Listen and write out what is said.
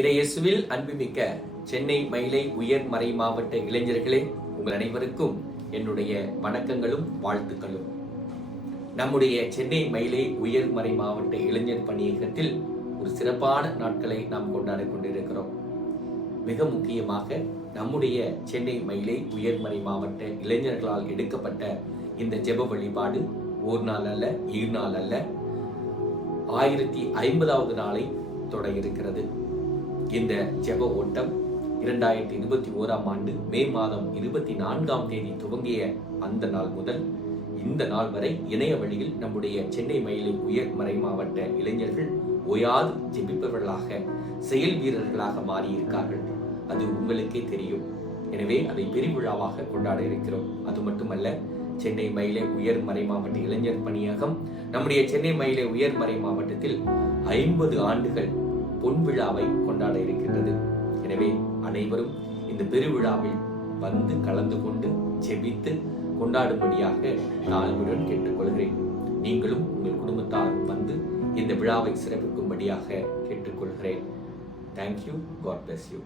இறையேசுவில் அன்புமிக்க சென்னை மயிலை உயர்மறை மாவட்ட இளைஞர்களே, உங்கள் அனைவருக்கும் என்னுடைய வணக்கங்களும் வாழ்த்துக்களும். நம்முடைய சென்னை மயிலை உயர்மறை மாவட்ட இளைஞர் பணியகத்தில் ஒரு சிறப்பான நாட்களை நாம் கொண்டாட கொண்டிருக்கிறோம். மிக முக்கியமாக நம்முடைய சென்னை மயிலை உயர்மறை மாவட்ட இளைஞர்களால் எடுக்கப்பட்ட இந்த ஜெப வழிபாடு ஒரு நாள் அல்ல, இரு நாள் அல்ல, 1050வது நாளை தொட இருக்கிறது. இந்த ஜெப ஓட்டம் 2021ஆம் ஆண்டு மே மாதம் 24ஆம் தேதி துவங்கிய அந்த நாள் முதல் இந்த நாள் வரை இணைய வழியில் நம்முடைய சென்னை மயிலை உயர்மறை மாவட்ட இளைஞர்கள் ஓயாது ஜெபிப்பவர்களாக, செயல் வீரர்களாக மாறியிருக்கார்கள். அது உங்களுக்கே தெரியும். எனவே அதை பெருவிழாவாக கொண்டாட இருக்கிறோம். அது மட்டுமல்ல, சென்னை மயிலை உயர்மறை மாவட்ட இளைஞர் பணியகம் நம்முடைய சென்னை மயிலை உயர்மறை மாவட்டத்தில் 50 ஆண்டுகள் பொன் விழாவை கொண்டாட இருக்கின்றது. எனவே அனைவரும் இந்த பெருவிழாவில் வந்து கலந்து கொண்டு ஜெபித்து கொண்டாடும்படியாக தாழ்மையுடன் கேட்டுக்கொள்கிறேன். நீங்களும் உங்கள் குடும்பத்தாரும் வந்து இந்த விழாவை சிறப்பிக்கும்படியாக கேட்டுக்கொள்கிறேன். தேங்க்யூ. God bless you.